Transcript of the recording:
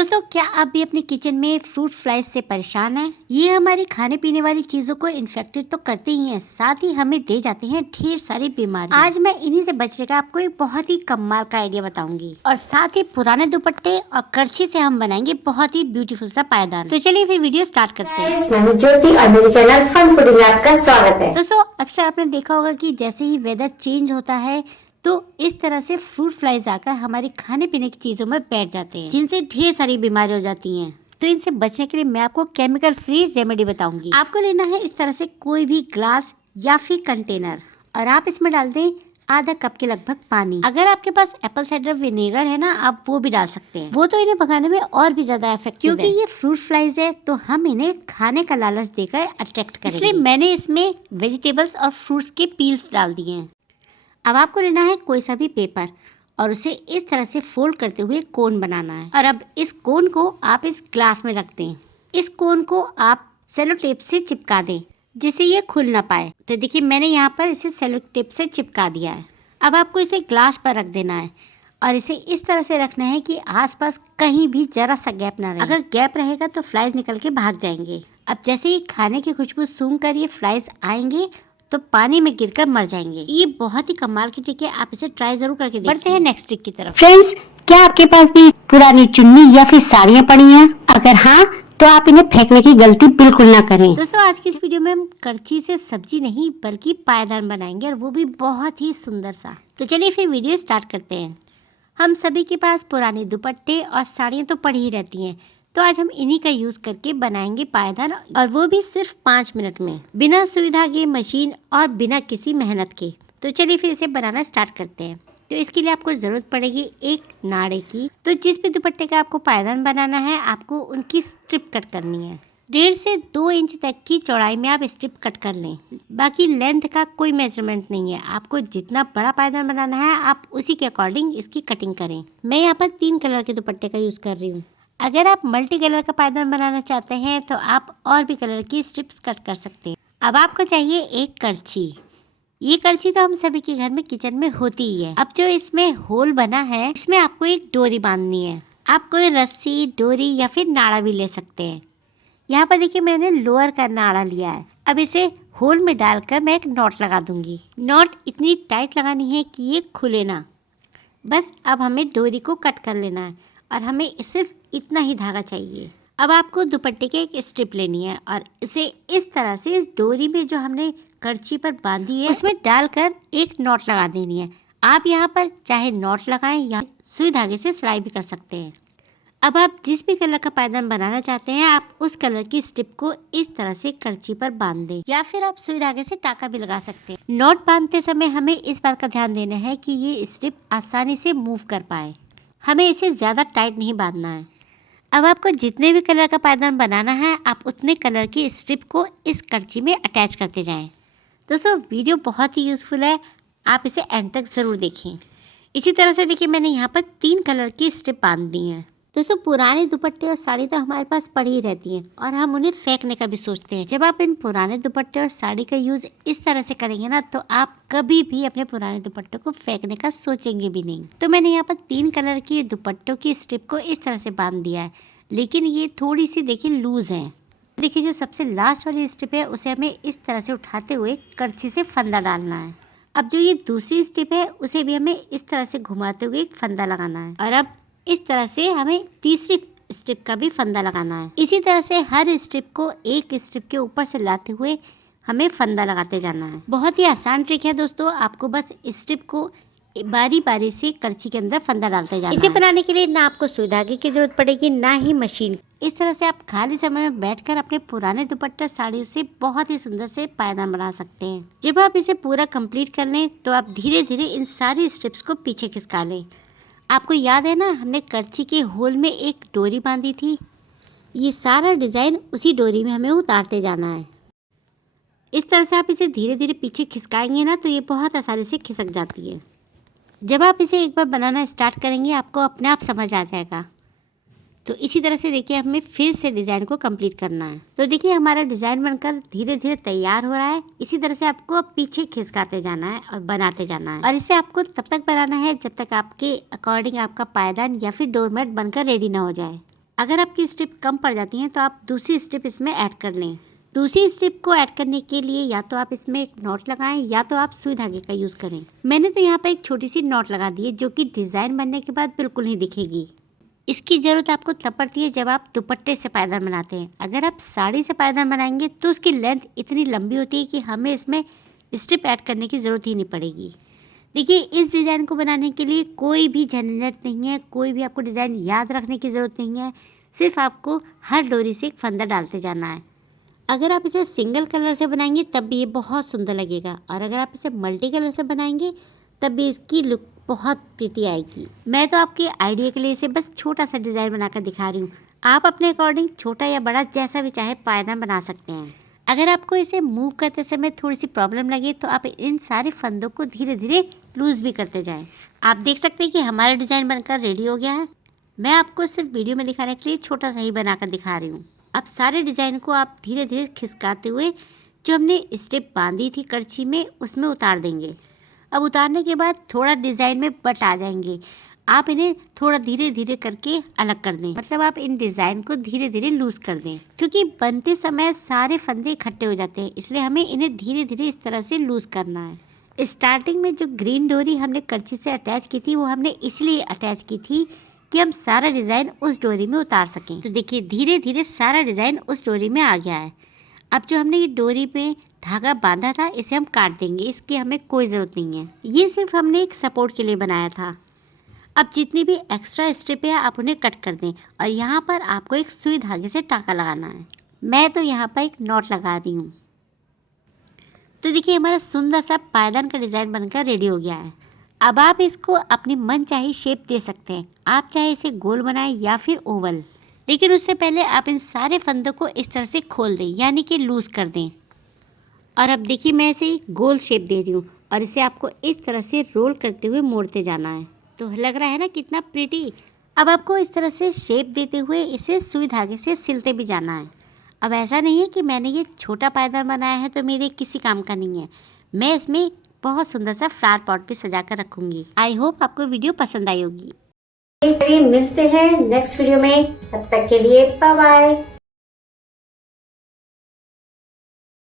दोस्तों, क्या आप भी अपने किचन में फ्रूट फ्लाइज से परेशान हैं? ये हमारी खाने पीने वाली चीजों को इन्फेक्टेड तो करते ही हैं, साथ ही हमें दे जाते हैं ढेर सारी बीमारियां। आज मैं इन्हीं से बचने का आपको एक बहुत ही कमाल का आइडिया बताऊंगी और साथ ही पुराने दुपट्टे और करछी से हम बनाएंगे बहुत ही ब्यूटीफुल सा पायदान। तो चलिए फिर वीडियो स्टार्ट करते हैं। मैं ज्योति और मेरे चैनल फन फूडिंग में आपका स्वागत है। दोस्तों, अक्सर आपने देखा होगा कि जैसे ही वेदर चेंज होता है तो इस तरह से फ्रूट फ्लाइज आकर हमारे खाने पीने की चीजों में बैठ जाते हैं, जिनसे ढेर सारी बीमारी हो जाती हैं। तो इनसे बचने के लिए मैं आपको केमिकल फ्री रेमेडी बताऊंगी। आपको लेना है इस तरह से कोई भी ग्लास या फिर कंटेनर और आप इसमें डाल दें आधा कप के लगभग पानी। अगर आपके पास एप्पल साइडर विनेगर है ना, आप वो भी डाल सकते हैं। वो तो इन्हें भगाने में और भी ज्यादा इफेक्टिव है, क्योंकि ये फ्रूट फ्लाइज है तो हम इन्हें खाने का लालच देकर अट्रैक्ट करेंगे। इसलिए मैंने इसमें वेजिटेबल्स और फ्रूट्स के पील्स डाल दिए हैं। अब आपको लेना है कोई सा भी पेपर और उसे इस तरह से फोल्ड करते हुए कोन बनाना है। और अब इस कोन को आप इस ग्लास में रख दें। इस कोन को आप सेलो टेप से चिपका दें जिससे ये खुल ना पाए। तो देखिए, मैंने यहाँ पर इसे सेलो टेप से चिपका दिया है। अब आपको इसे ग्लास पर रख देना है और इसे इस तरह से रखना है कि आसपास कहीं भी जरा सा गैप ना रहे। अगर गैप रहेगा तो फ्लाइज निकल के भाग जाएंगे। अब जैसे ही खाने की खुशबू सूंघ कर ये फ्लाइज आएंगे तो पानी में गिरकर मर जाएंगे। ये बहुत ही कमाल की ट्रिक है, आप इसे ट्राई जरूर करके देखिए। बढ़ते हैं नेक्स्ट ट्रिक की तरफ। फ्रेंड्स, क्या आपके पास भी पुरानी चुन्नी या फिर साड़ियाँ पड़ी हैं? अगर हाँ, तो आप इन्हें फेंकने की गलती बिल्कुल ना करें। दोस्तों, आज की इस वीडियो में हम करछी से सब्जी नहीं बल्कि पायदान बनाएंगे और वो भी बहुत ही सुंदर सा। तो चलिए फिर वीडियो स्टार्ट करते हैं। हम सभी के पास पुराने दुपट्टे और साड़ियाँ तो पड़ी ही रहती हैं, तो आज हम इन्हीं का यूज करके बनाएंगे पायदान, और वो भी सिर्फ 5 मिनट में, बिना सुई धागे, मशीन और बिना किसी मेहनत के। तो चलिए फिर इसे बनाना स्टार्ट करते हैं। तो इसके लिए आपको जरूरत पड़ेगी एक नाड़े की। तो जिस भी दुपट्टे का आपको पायदान बनाना है, आपको उनकी स्ट्रिप कट करनी है। 1.5 से 2 इंच तक की चौड़ाई में आप स्ट्रिप कट कर लें। बाकी लेंथ का कोई मेजरमेंट नहीं है, आपको जितना बड़ा पायदान बनाना है आप उसी के अकॉर्डिंग इसकी कटिंग करें। मैं यहाँ पर 3 कलर के दुपट्टे का यूज कर रही हूँ। अगर आप मल्टी कलर का पायदान बनाना चाहते हैं तो आप और भी कलर की स्ट्रिप्स कट कर सकते हैं। अब आपको चाहिए एक करछी। ये करछी तो हम सभी के घर में किचन में होती ही है। अब जो इसमें होल बना है, इसमें आपको एक डोरी बांधनी है। आप कोई रस्सी, डोरी या फिर नाड़ा भी ले सकते हैं। यहाँ पर देखिए, मैंने लोअर का नाड़ा लिया है। अब इसे होल में डालकर मैं एक नॉट लगा दूंगी। नॉट इतनी टाइट लगानी है कि ये खुले ना। बस अब हमें डोरी को कट कर लेना है और हमें सिर्फ इतना ही धागा चाहिए। अब आपको दुपट्टे की एक स्ट्रिप लेनी है और इसे इस तरह से इस डोरी में जो हमने करछी पर बांधी है उसमें डालकर एक नॉट लगा देनी है। आप यहाँ पर चाहे नॉट लगाएं या सुई धागे से सिलाई भी कर सकते हैं। अब आप जिस भी कलर का पायदान बनाना चाहते हैं, आप उस कलर की स्ट्रिप को इस तरह से करछी पर बांध दें या फिर आप सुई धागे से टाका भी लगा सकते हैं। नॉट बांधते समय हमें इस बात का ध्यान देना है कि ये स्ट्रिप आसानी से मूव कर पाए। हमें इसे ज़्यादा टाइट नहीं बांधना है। अब आपको जितने भी कलर का पायदान बनाना है, आप उतने कलर की स्ट्रिप को इस करछी में अटैच करते जाएं। दोस्तों, वीडियो बहुत ही यूज़फुल है, आप इसे एंड तक ज़रूर देखें। इसी तरह से देखिए, मैंने यहाँ पर 3 कलर की स्ट्रिप बांध दी हैं। दोस्तों, पुराने दुपट्टे और साड़ी तो हमारे पास पड़ी ही रहती हैं और हम उन्हें फेंकने का भी सोचते हैं। जब आप इन पुराने दुपट्टे और साड़ी का यूज़ इस तरह से करेंगे ना, तो आप कभी भी अपने पुराने दुपट्टे को फेंकने का सोचेंगे भी नहीं। तो मैंने यहाँ पर 3 कलर की दुपट्टों की स्ट्रिप को इस तरह से बांध दिया है, लेकिन ये थोड़ी सी देखिए लूज़ है। देखिए, जो सबसे लास्ट वाली स्ट्रिप है उसे हमें इस तरह से उठाते हुए करछी से फंदा डालना है। अब जो ये दूसरी स्ट्रिप है उसे भी हमें इस तरह से घुमाते हुए एक फंदा लगाना है और अब इस तरह से हमें तीसरी स्ट्रिप का भी फंदा लगाना है। इसी तरह से हर स्ट्रिप को एक स्ट्रिप के ऊपर से लाते हुए हमें फंदा लगाते जाना है। बहुत ही आसान ट्रिक है दोस्तों, आपको बस स्ट्रिप को बारी बारी से करछी के अंदर फंदा डालते जाना है। इसे बनाने के लिए ना आपको सुई धागे की जरूरत पड़ेगी ना ही मशीन। इस तरह से आप खाली समय में बैठकर अपने पुराने दुपट्टे साड़ियों से बहुत ही सुंदर से पायदान बना सकते हैं। जब आप इसे पूरा कंप्लीट कर लें तो आप धीरे धीरे इन सारी स्ट्रिप्स को पीछे खिसका लें। आपको याद है ना, हमने करछी के होल में एक डोरी बांधी थी। ये सारा डिज़ाइन उसी डोरी में हमें उतारते जाना है। इस तरह से आप इसे धीरे धीरे पीछे खिसकाएंगे ना, तो ये बहुत आसानी से खिसक जाती है। जब आप इसे एक बार बनाना स्टार्ट करेंगे, आपको अपने आप समझ आ जाएगा। तो इसी तरह से देखिए, हमें फिर से डिज़ाइन को कंप्लीट करना है। तो देखिए, हमारा डिज़ाइन बनकर धीरे धीरे तैयार हो रहा है। इसी तरह से आपको पीछे खिसकाते जाना है और बनाते जाना है, और इसे आपको तब तक बनाना है जब तक आपके अकॉर्डिंग आपका पायदान या फिर डोरमेट बनकर रेडी ना हो जाए। अगर आपकी स्ट्रिप कम पड़ जाती हैं तो आप दूसरी स्ट्रिप इसमें ऐड कर लें। दूसरी स्ट्रिप को ऐड करने के लिए या तो आप इसमें एक नॉट लगाएं या तो आप सुई धागे का यूज़ करें। मैंने तो यहाँ पर एक छोटी सी नॉट लगा दी है जो कि डिज़ाइन बनने के बाद बिल्कुल नहीं दिखेगी। इसकी ज़रूरत आपको तब पड़ती है जब आप दुपट्टे से पायदान बनाते हैं। अगर आप साड़ी से पायदान बनाएंगे तो उसकी लेंथ इतनी लंबी होती है कि हमें इसमें स्ट्रिप ऐड करने की ज़रूरत ही नहीं पड़ेगी। देखिए, इस डिज़ाइन को बनाने के लिए कोई भी झंझट नहीं है, कोई भी आपको डिज़ाइन याद रखने की ज़रूरत नहीं है। सिर्फ आपको हर डोरी से एक फंदा डालते जाना है। अगर आप इसे सिंगल कलर से बनाएंगे तब भी ये बहुत सुंदर लगेगा, और अगर आप इसे मल्टी कलर से बनाएंगे तब भी इसकी लुक बहुत प्रीटी आएगी। मैं तो आपके आइडिया के लिए इसे बस छोटा सा डिज़ाइन बनाकर दिखा रही हूँ। आप अपने अकॉर्डिंग छोटा या बड़ा जैसा भी चाहे पायदान बना सकते हैं। अगर आपको इसे मूव करते समय थोड़ी सी प्रॉब्लम लगे तो आप इन सारे फंदों को धीरे धीरे लूज़ भी करते जाएं। आप देख सकते हैं कि हमारा डिज़ाइन बनकर रेडी हो गया है। मैं आपको सिर्फ वीडियो में दिखाने के लिए छोटा सा ही बनाकर दिखा रही हूँ। अब सारे डिज़ाइन को आप धीरे धीरे खिसकाते हुए जो हमने स्टेप बांधी थी करछी में उसमें उतार देंगे। अब उतारने के बाद थोड़ा डिज़ाइन में बट आ जाएंगे। आप इन्हें थोड़ा धीरे धीरे करके अलग कर दें, मतलब आप इन डिज़ाइन को धीरे धीरे लूज़ कर दें, क्योंकि बनते समय सारे फंदे इकट्ठे हो जाते हैं, इसलिए हमें इन्हें धीरे धीरे इस तरह से लूज़ करना है। स्टार्टिंग में जो ग्रीन डोरी हमने करछी से अटैच की थी वो हमने इसलिए अटैच की थी कि हम सारा डिज़ाइन उस डोरी में उतार सकें। तो देखिए, धीरे धीरे सारा डिज़ाइन उस डोरी में आ गया है। अब जो हमने ये डोरी पे धागा बांधा था इसे हम काट देंगे, इसकी हमें कोई ज़रूरत नहीं है। ये सिर्फ हमने एक सपोर्ट के लिए बनाया था। अब जितनी भी एक्स्ट्रा स्ट्रिप है आप उन्हें कट कर दें, और यहाँ पर आपको एक सुई धागे से टाँका लगाना है। मैं तो यहाँ पर एक नॉट लगा रही हूँ। तो देखिए, हमारा सुंदर सा पायदान का डिज़ाइन बनकर रेडी हो गया है। अब आप इसको अपनी मनचाही शेप दे सकते हैं। आप चाहे इसे गोल बनाएं या फिर ओवल, लेकिन उससे पहले आप इन सारे फंदों को इस तरह से खोल दें, यानी कि लूज़ कर दें। और अब देखिए, मैं इसे गोल शेप दे रही हूँ और इसे आपको इस तरह से रोल करते हुए मोड़ते जाना है। तो लग रहा है ना कितना प्रीटी। अब आपको इस तरह से शेप देते हुए इसे सुई धागे से सिलते भी जाना है। अब ऐसा नहीं है कि मैंने ये छोटा पायदान बनाया है तो मेरे किसी काम का नहीं है। मैं इसमें बहुत सुंदर सा फ्लावर पॉट भी सजा कर रखूँगी। आई होप आपको वीडियो पसंद आई होगी। मिलते हैं नेक्स्ट वीडियो में, तब तक के लिए बाय बाय।